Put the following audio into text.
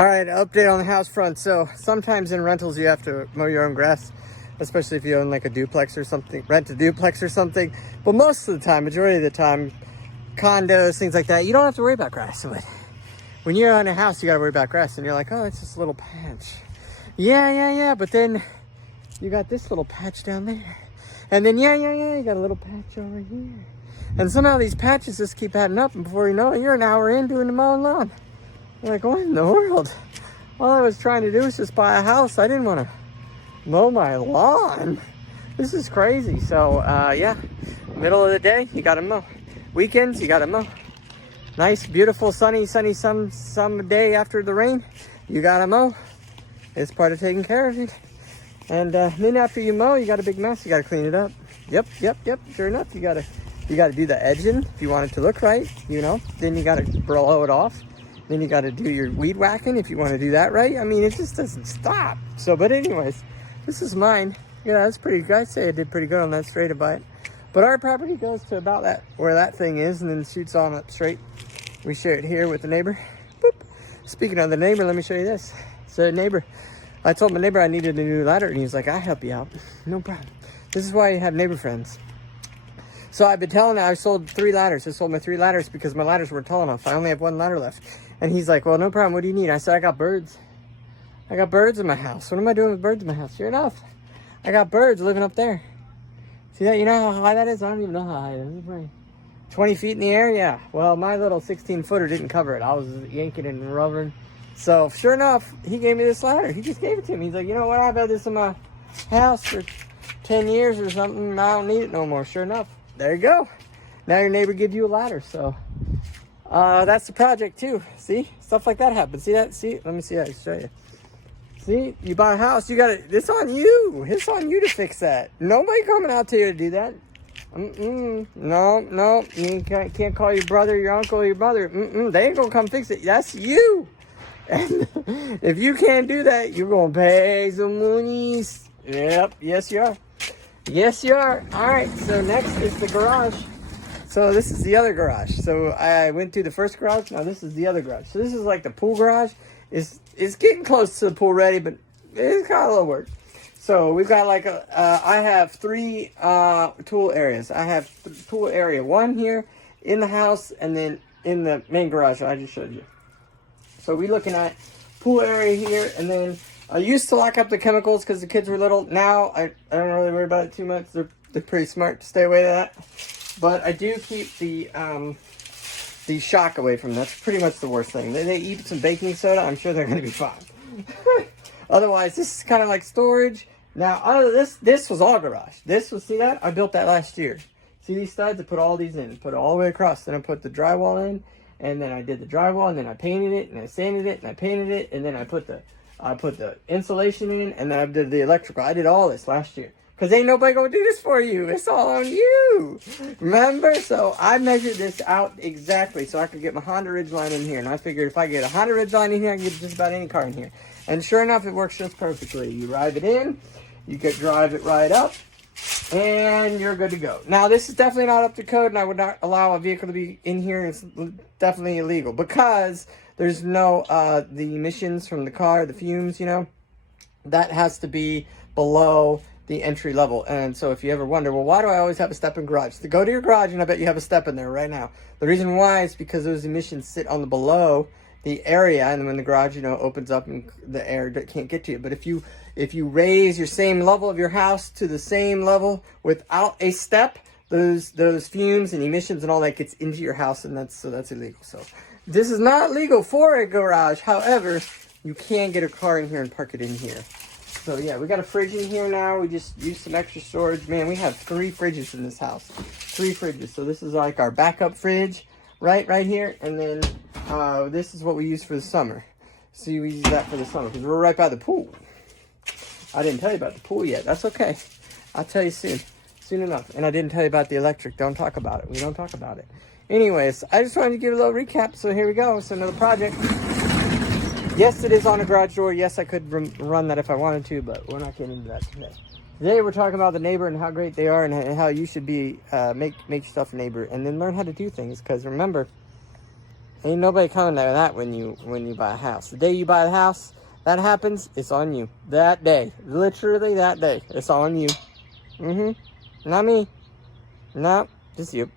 All right, update on the house front. So sometimes in rentals you have to mow your own grass, especially if you own like a duplex or something, rent a duplex or something. But most of the time, majority of the time, condos, things like that, you don't have to worry about grass. But when you're on a house, you got to worry about grass, and you're like, oh, it's just a little patch. Yeah. But then you got this little patch down there, and then you got a little patch over here, and somehow these patches just keep adding up, and before you know it, you're an hour in doing the mowing lawn. You're like, what in the world? All I was trying to do was just buy a house. I didn't want to mow my lawn. This is crazy. So, yeah, middle of the day, you got to mow. Weekends, you got to mow. Nice, beautiful, sunny some day after the rain, you got to mow. It's part of taking care of it. And then after you mow, you got a big mess. You got to clean it up. Yep. Sure enough, you got to do the edging if you want it to look right, you know. Then you got to blow it off. Then you got to do your weed whacking if you want to do that right. I mean, it just doesn't stop. So, but anyways, this is mine. Yeah, that's pretty good. I'd say I did pretty good on that straight about it. But our property goes to about that, where that thing is, and then shoots on up straight. We share it here with the neighbor. Boop. Speaking of the neighbor, let me show you this. So neighbor, I told my neighbor I needed a new ladder, and he was like, I'll help you out. No problem. This is why you have neighbor friends. So I've been telling him I sold 3 ladders. I sold my 3 ladders because my ladders weren't tall enough. I only have 1 ladder left. And he's like, well, no problem. What do you need? I said, I got birds. I got birds in my house. What am I doing with birds in my house? Sure enough, I got birds living up there. See that? You know how high that is? I don't even know how high it is. 20 feet in the air? Yeah. Well, my little 16-footer didn't cover it. I was yanking and rubbering. So, sure enough, he gave me this ladder. He just gave it to me. He's like, you know what? I've had this in my house for 10 years or something. I don't need it no more. Sure enough, there you go. Now your neighbor gives you a ladder. So, that's the project too. See? Stuff like that happens. See that? See? Let me see. I can show you. See? You buy a house. You got it. It's on you. It's on you to fix that. Nobody coming out to you to do that. No. You can't call your brother, your uncle, your mother. They ain't gonna come fix it. That's you. And if you can't do that, you're gonna pay some monies. Yep. Yes, you are. Yes, you are. All right. So next is the garage. So this is the other garage. So I went through the first garage. Now this is the other garage. So this is like the pool garage. It's getting close to the pool ready, but it's got a little work. So we've got like I have 3 tool areas. I have tool area 1 here in the house, and then in the main garage I just showed you. So we're looking at pool area here, and then I used to lock up the chemicals because the kids were little. Now I don't really worry about it too much. They're pretty smart to stay away to that. But I do keep the shock away from them. That's pretty much the worst thing. They eat some baking soda, I'm sure they're going to be fine. Otherwise, this is kind of like storage. Now, this was all garage. This was, see that? I built that last year. See these studs? I put all these in. Put it all the way across. Then I put the drywall in. And then I did the drywall. And then I painted it. And I sanded it. And I painted it. And then I put the insulation in. And then I did the electrical. I did all this last year. Because ain't nobody going to do this for you. It's all on you. Remember? So I measured this out exactly so I could get my Honda Ridgeline in here. And I figured if I get a Honda Ridgeline in here, I can get just about any car in here. And sure enough, it works just perfectly. You drive it in. You can drive it right up. And you're good to go. Now, this is definitely not up to code. And I would not allow a vehicle to be in here. It's definitely illegal. Because there's no, the emissions from the car, the fumes, you know. That has to be below the entry level. And so if you ever wonder, well, why do I always have a step in garage? To go to your garage, and I bet you have a step in there right now. The reason why is because those emissions sit on the below the area, and when the garage, you know, opens up and the air can't get to you. But if you raise your same level of your house to the same level without a step, those fumes and emissions and all that gets into your house, and that's illegal. So this is not legal for a garage. However, you can get a car in here and park it in here. So yeah, we got a fridge in here now. We just used some extra storage. Man, we have 3 fridges in this house. 3 fridges. So this is like our backup fridge right here. And then this is what we use for the summer. So we use that for the summer because we're right by the pool. I didn't tell you about the pool yet. That's okay. I'll tell you soon. Soon enough. And I didn't tell you about the electric. Don't talk about it. We don't talk about it. Anyways, I just wanted to give a little recap. So here we go. It's another project. Yes, it is on a garage door. Yes, I could run that if I wanted to, but we're not getting into that today. Today we're talking about the neighbor and how great they are and how you should be make yourself a neighbor and then learn how to do things. Because remember, Ain't nobody coming to that when you buy a house. The day you buy the house, that happens, it's on you. That day. Literally that day. It's on you. Not me. No, just you.